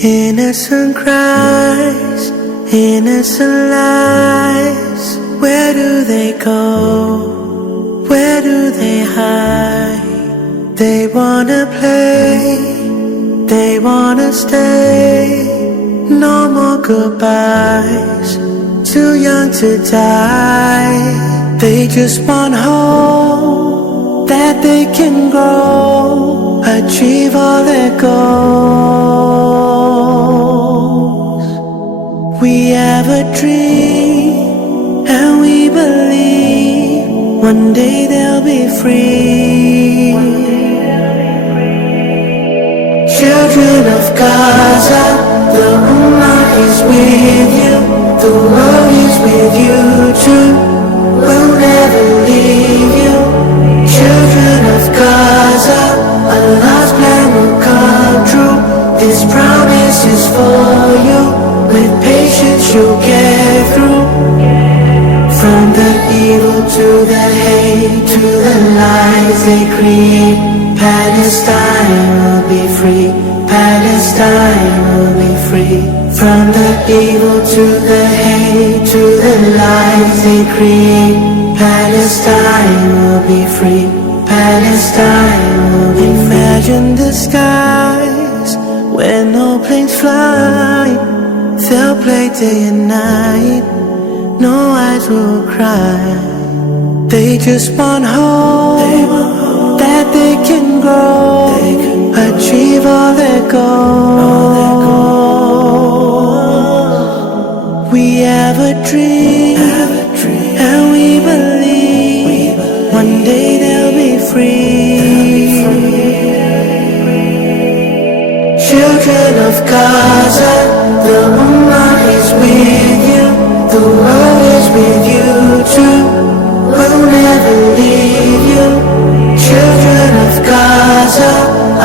Innocent cries, innocent lies. Where do they go? Where do they hide? They wanna play, they wanna stay. No more goodbyes, too young to die. They just want hope that they can grow, achieve all their goals. We have a dream and we believe one day they'll be free. Children of Gaza, the Ummah is with you, the world is with you too. We'll never leave you. Children of Gaza, Allah's plan will come true. This promise is for you. With patience you'll get through. From the evil to the hate, to the lies they create, Palestine will be free. Palestine will be free. From the evil to the hate, to the lies they create, Palestine will be free. Palestine will be free. Imagine the skies where no planes fly. They'll play day and night, no eyes will cry. They just want hope that they can grow, achieve all their goals. We have a dream and we believe one day they'll be free. Children of Gaza, the Ummah is with you, the world is with you too. We'll never leave you. Children of Gaza,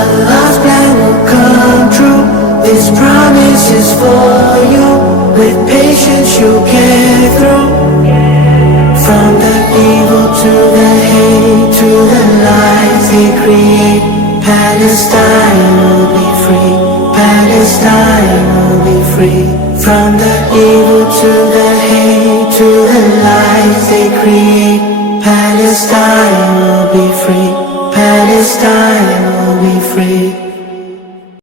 Allah's plan will come true. This promise is for you. With patience you'll get through. From the evil to the hate, to the lies they create, Palestine will be free. Palestine will be free. From the evil to the hate, to the lies they create, Palestine will be free.